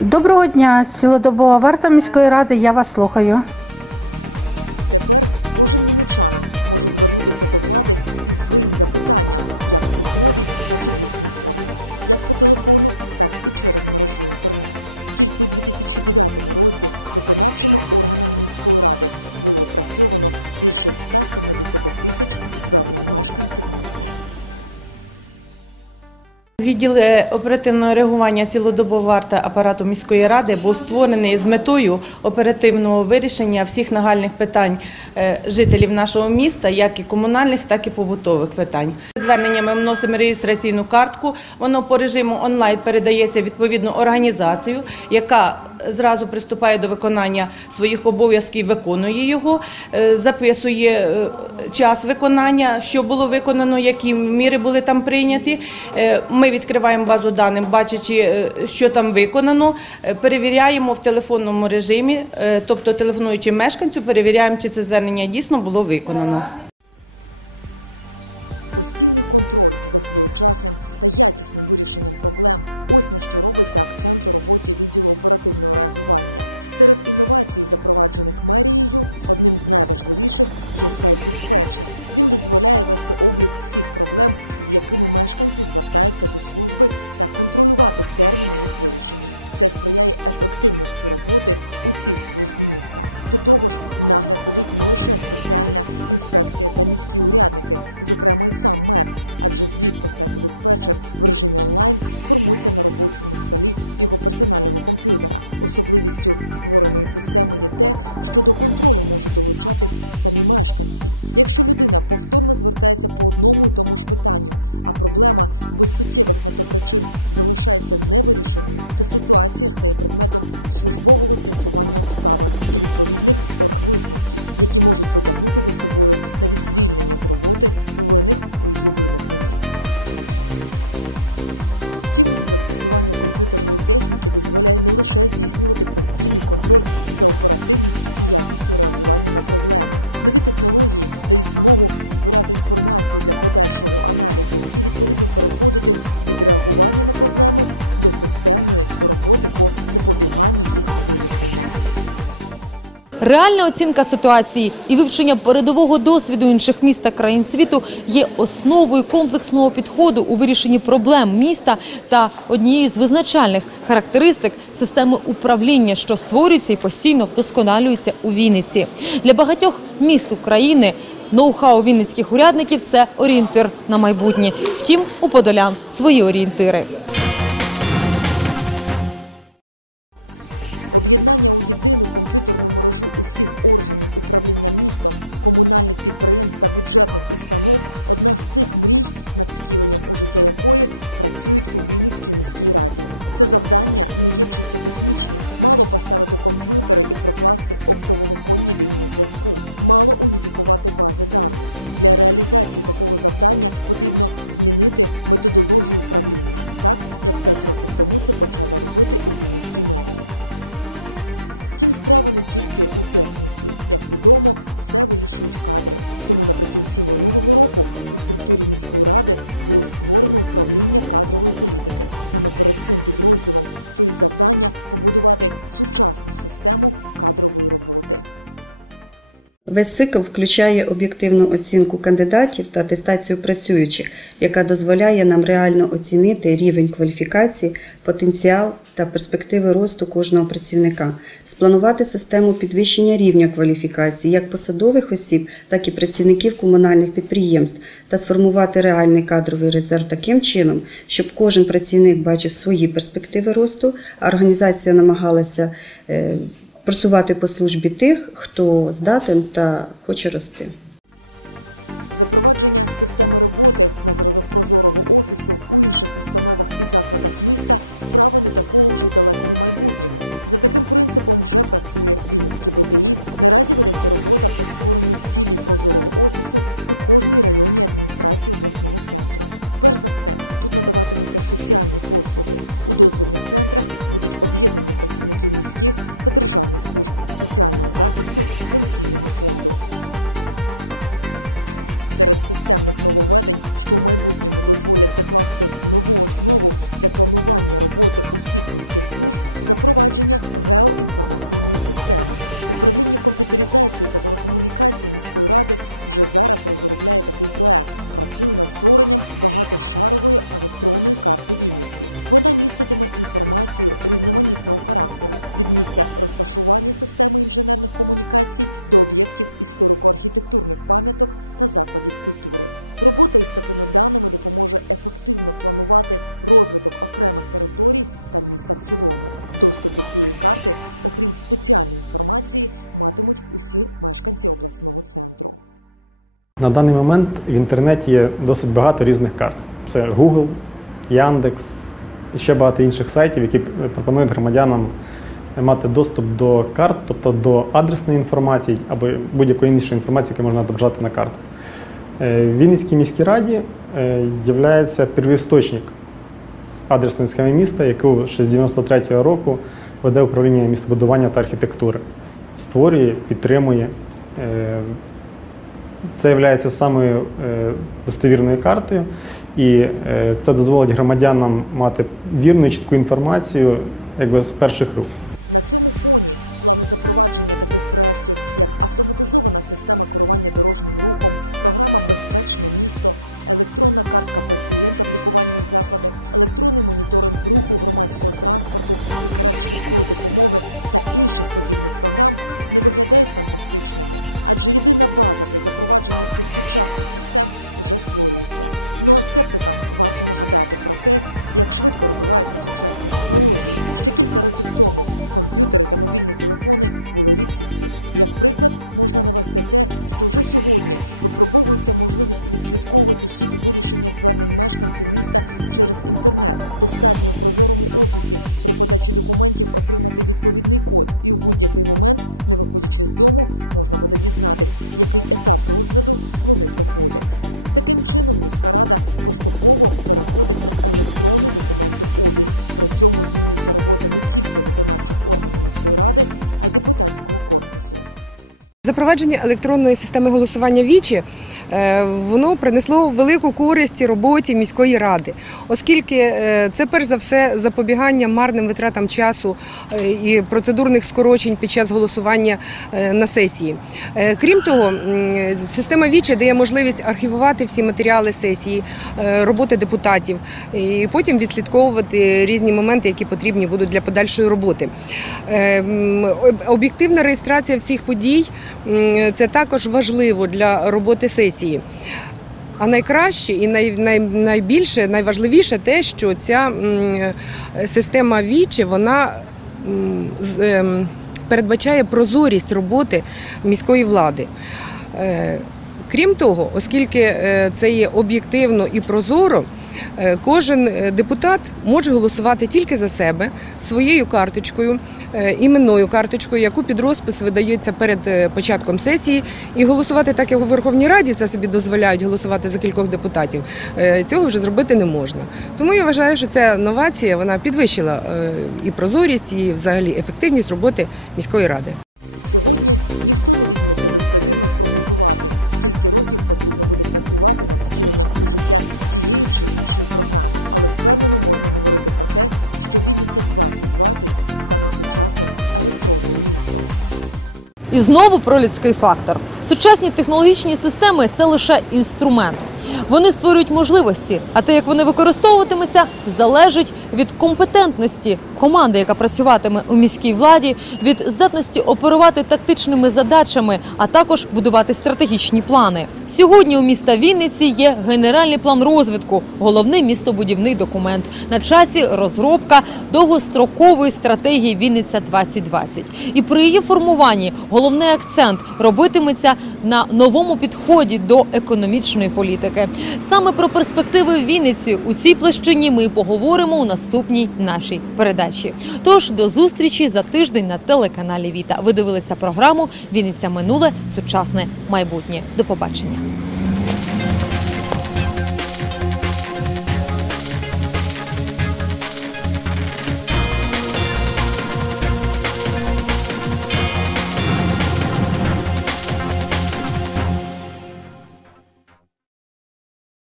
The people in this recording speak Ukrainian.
Доброго дня, цілодобова варта міської ради. Я вас слухаю. Відділ оперативного реагування цілодобова варта апарату міської ради був створений з метою оперативного вирішення всіх нагальних питань е, жителів нашого міста, як і комунальних, так і побутових питань. Звернення ми вносимо реєстраційну картку. Воно по режиму онлайн передається відповідну організацію, яка зразу приступає до виконання своїх обов'язків, виконує його, е, записує е, час виконання, що було виконано, які міри були там прийняті. Е, Ми відкриваємо базу даних, бачачи, що там виконано, перевіряємо в телефонному режимі, тобто телефонуючи мешканцю, перевіряємо, чи це звернення дійсно було виконано. Реальна оцінка ситуації і вивчення передового досвіду інших міст та країн світу є основою комплексного підходу у вирішенні проблем міста та однією з визначальних характеристик системи управління, що створюється і постійно вдосконалюється у Вінниці. Для багатьох міст України ноу-хау вінницьких урядників це орієнтир на майбутнє. Втім, у подолян свої орієнтири. Весь цикл включає об'єктивну оцінку кандидатів та атестацію працюючих, яка дозволяє нам реально оцінити рівень кваліфікації, потенціал та перспективи росту кожного працівника, спланувати систему підвищення рівня кваліфікації як посадових осіб, так і працівників комунальних підприємств та сформувати реальний кадровий резерв таким чином, щоб кожен працівник бачив свої перспективи росту, а організація намагалася е, просувати по службі тих, хто здатен та хоче рости. На даний момент в інтернеті є досить багато різних карт. Це Google, Яндекс і ще багато інших сайтів, які пропонують громадянам мати доступ до карт, тобто до адресної інформації або будь-якої іншої інформації, яку можна відображати на картах. Е, В Вінницькій міській раді є первоісточник адресної схеми міста, яку ще з 93-го року веде управління містобудування та архітектури. Створює, підтримує. Це є самою е, достовірною картою, і е, це дозволить громадянам мати вірну і чітку інформацію якби, з перших рук. Запровадження електронної системи голосування Вічі воно принесло велику користь роботі міської ради, оскільки е, це перш за все запобігання марним витратам часу е, і процедурних скорочень під час голосування е, на сесії. Е, Крім того, система Вічі дає можливість архівувати всі матеріали сесії, е, роботи депутатів і потім відслідковувати різні моменти, які потрібні будуть для подальшої роботи. Е, Об'єктивна реєстрація всіх подій це також важливо для роботи сесії. А найкраще і най, най, найбільше, найважливіше те, що ця м, система Вічі вона м, з- ем, передбачає прозорість роботи міської влади. Е, Крім того, оскільки е, це є об'єктивно і прозоро, е, кожен е, депутат може голосувати тільки за себе своєю карточкою, е, іменною карточкою, яку під розпис видається перед е, початком сесії, і голосувати так, як у Верховній Раді це собі дозволяють голосувати за кількох депутатів. е, Цього вже зробити не можна. Тому я вважаю, що ця новація вона підвищила е, і прозорість, і взагалі ефективність роботи міської ради. І знову про людський фактор. Сучасні технологічні системи це лише інструмент. Вони створюють можливості, а те, як вони використовуватимуться, залежить від компетентності команди, яка працюватиме у міській владі, від здатності оперувати тактичними задачами, а також будувати стратегічні плани. Сьогодні у міста Вінниці є генеральний план розвитку, головний містобудівний документ. На часі розробка довгострокової стратегії Вінниця 2020. І при її формуванні головний акцент робитиметься на новому підході до економічної політики. Саме про перспективи Вінниці у цій площині ми поговоримо у наступній нашій передачі. Тож до зустрічі за тиждень на телеканалі Віта. Ви дивилися програму Вінниця минуле сучасне майбутнє. До побачення.